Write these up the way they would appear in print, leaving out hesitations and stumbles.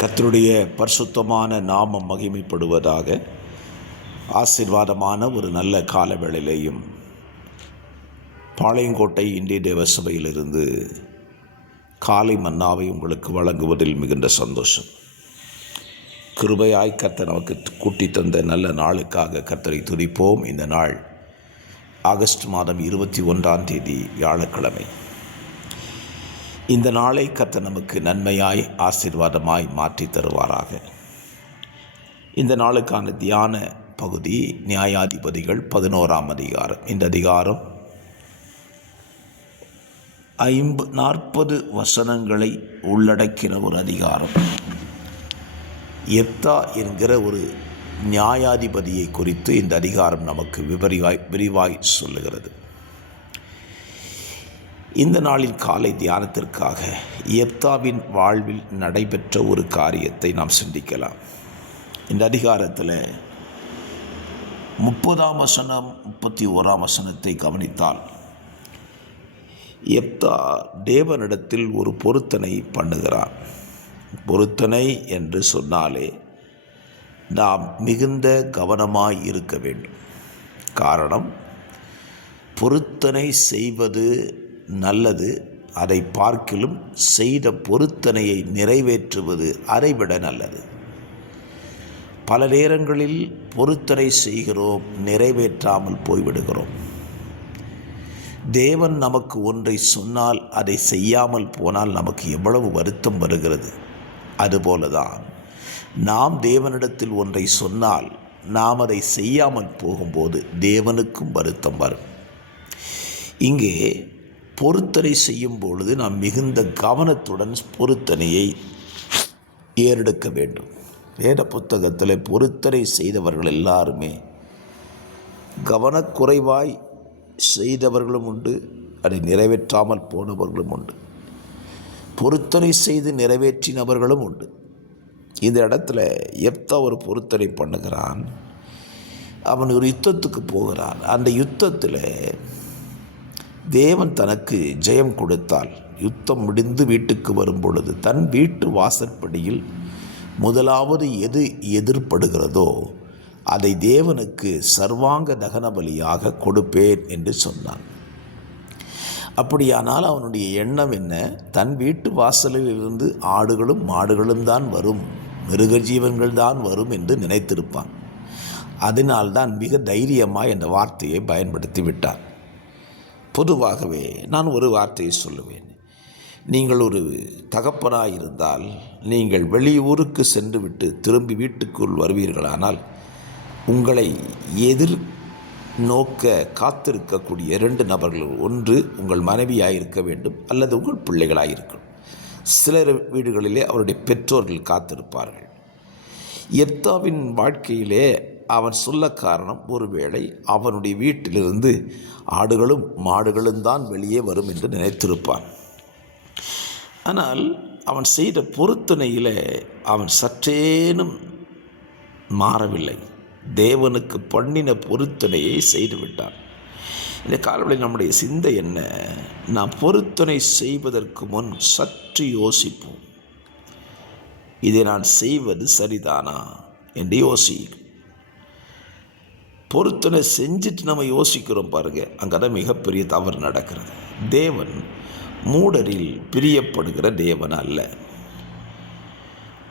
கர்த்தருடைய பரிசுத்தமான நாமம் மகிமைப்படுவதாக. ஆசீர்வாதமான ஒரு நல்ல காலவேளையிலேயும் பாளையங்கோட்டை இந்திய தேவ சபையிலிருந்து காலை மன்னாவை உங்களுக்கு வழங்குவதில் மிகுந்த சந்தோஷம். கிருபையாய் கர்த்தர் நமக்கு கூட்டி தந்த நல்ல நாளுக்காக கர்த்தரை துதிப்போம். இந்த நாள் ஆகஸ்ட் மாதம் 21 வியாழக்கிழமை. இந்த நாளை கர்த்தர் நமக்கு நன்மையாய் ஆசீர்வாதமாய் மாற்றி தருவாராக. இந்த நாளுக்கான தியான பகுதி நியாயாதிபதிகள் 11ஆம் அதிகாரம். இந்த அதிகாரம் 40 வசனங்களை உள்ளடக்கின ஒரு அதிகாரம். எப்தா என்கிற ஒரு நியாயாதிபதியை குறித்து இந்த அதிகாரம் நமக்கு விரிவாய் சொல்லுகிறது. இந்த நாளின் காலை தியானத்திற்காக எப்தாவின் வாழ்வில் நடைபெற்ற ஒரு காரியத்தை நாம் சிந்திக்கலாம். இந்த அதிகாரத்தில் 30ஆம் வசனம் 31ஆம் வசனத்தை கவனித்தால், எப்தா தேவனிடத்தில் ஒரு பொருத்தனை பண்ணுகிறார். பொருத்தனை என்று சொன்னாலே நாம் மிகுந்த கவனமாய் இருக்க வேண்டும். காரணம், பொருத்தனை செய்வது நல்லது, அதை பார்க்கிலும் செய்த பொருத்தனையை நிறைவேற்றுவது அதைவிட நல்லது. பல நேரங்களில் பொருத்தனை செய்கிறோம், நிறைவேற்றாமல் போய்விடுகிறோம். தேவன் நமக்கு ஒன்றை சொன்னால் அதை செய்யாமல் போனால் நமக்கு எவ்வளவு வருத்தம் வருகிறது. அதுபோலதான் நாம் தேவனிடத்தில் ஒன்றை சொன்னால் நாம் அதை செய்யாமல் போகும்போது தேவனுக்கும் வருத்தம் வரும். இங்கே பொருத்தனை செய்யும் பொழுது நாம் மிகுந்த கவனத்துடன் பொருத்தனையை ஏறெடுக்க வேண்டும். வேத புத்தகத்தில் பொருத்தனை செய்தவர்கள் எல்லாருமே கவனக்குறைவாய் செய்தவர்களும் உண்டு, அதை நிறைவேற்றாமல் போனவர்களும் உண்டு, பொருத்தனை செய்து நிறைவேற்றினவர்களும் உண்டு. இந்த இடத்துல எப்தா ஒரு பொருத்தனை பண்ணுகிறான். அவன் ஒரு யுத்தத்துக்கு போகிறான். அந்த யுத்தத்தில் தேவன் தனக்கு ஜெயம் கொடுத்தால், யுத்தம் முடிந்து வீட்டுக்கு வரும் பொழுது தன் வீட்டு வாசற்படியில் முதலாவது எது எதிர்படுகிறதோ அதை தேவனுக்கு சர்வாங்க தகன பலியாக கொடுப்பேன் என்று சொன்னான். அப்படியானால் அவனுடைய எண்ணம் என்ன? தன் வீட்டு வாசலில் இருந்து ஆடுகளும் மாடுகளும் தான் வரும், மிருக ஜீவன்கள் தான் வரும் என்று நினைத்திருப்பான். அதனால்தான் மிக தைரியமாய் அந்த வார்த்தையை பயன்படுத்தி விட்டான். பொதுவாகவே நான் ஒரு வார்த்தையை சொல்லுவேன். நீங்கள் ஒரு தகப்பனாக இருந்தால், நீங்கள் வெளியூருக்கு சென்று விட்டு திரும்பி வீட்டுக்குள் வருவீர்களானால், உங்களை எதிர் நோக்க காத்திருக்கக்கூடிய 2 நபர்கள், ஒன்று உங்கள் மனைவியாக இருக்க வேண்டும் அல்லது உங்கள் பிள்ளைகளாக இருக்கணும். சிலர் வீடுகளிலே அவருடைய பெற்றோர்கள் காத்திருப்பார்கள். எப்தாவின் வாழ்க்கையிலே அவன் சொல்ல காரணம், ஒருவேளை அவனுடைய வீட்டிலிருந்து ஆடுகளும் மாடுகளும் தான் வெளியே வரும் என்று நினைத்திருப்பான். ஆனால் அவன் செய்த பொருத்தனையில் அவன் சற்றேனும் மாறவில்லை. தேவனுக்கு பண்ணின பொருத்தனையை செய்துவிட்டான். இந்த காலவெளியில் நம்முடைய சிந்தை என்ன? நாம் பொருத்தனை செய்வதற்கு முன் சற்று யோசிப்போம். இதை நான் செய்வது சரிதானா என்று யோசிக்கும். பொருத்தனை செஞ்சுட்டு நம்ம யோசிக்கிறோம் பாருங்க, அங்கே தான் மிகப்பெரிய தவறு நடக்கிறது. தேவன் மூடரில் பிரியப்படுகிற தேவன் அல்ல.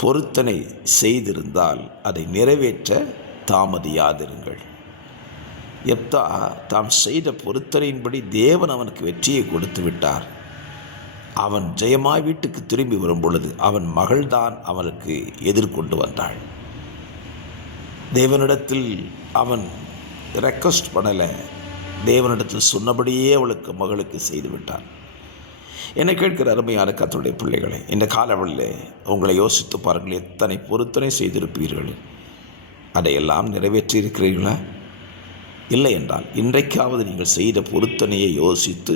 பொருத்தனை செய்திருந்தால் அதை நிறைவேற்ற தாமதியாதிருங்கள். எப்தா தாம் செய்த பொருத்தனையின்படி தேவன் அவனுக்கு வெற்றியை கொடுத்து விட்டார். அவன் ஜெயமாய் வீட்டுக்கு திரும்பி வரும் பொழுது அவன் மகள்தான் அவனுக்கு எதிர்கொண்டு வந்தாள். தேவனிடத்தில் அவன் ரெக்வஸ்ட் பண்ணலை, தேவனிடத்தில் சொன்னபடியே அவளுக்கு மகளுக்கு செய்து விட்டான். என்னை கேட்கிற அருமையான கர்த்தருடைய பிள்ளைகளை, இந்த காலவெளியில் உங்களை யோசித்து பாருங்கள். எத்தனை பொருத்தனை செய்திருப்பீர்கள், அதையெல்லாம் நிறைவேற்றியிருக்கிறீர்களா? இல்லை என்றால் இன்றைக்காவது நீங்கள் செய்த பொருத்தனையை யோசித்து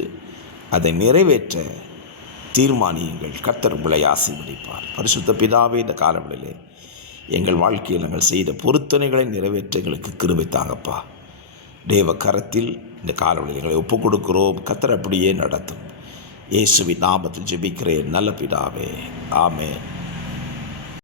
அதை நிறைவேற்ற தீர்மானியுங்கள். கர்த்தர் உங்களை ஆசீர்வதிப்பார். பரிசுத்த பிதாவே, இந்த காலவெளியிலே எங்கள் வாழ்க்கையில் நாங்கள் செய்த பொருத்தனைகளை நிறைவேற்ற எங்களுக்கு கிருபை தாங்கப்பா. தேவ கரத்தில் இந்த காலவெளியில் எங்களை ஒப்புக் கொடுக்கிறோம். கர்த்தர் அப்படியே நடத்தும். இயேசுவின் நாமத்தில் ஜெபிக்கிறேன் நல்ல பிதாவே, ஆமென்.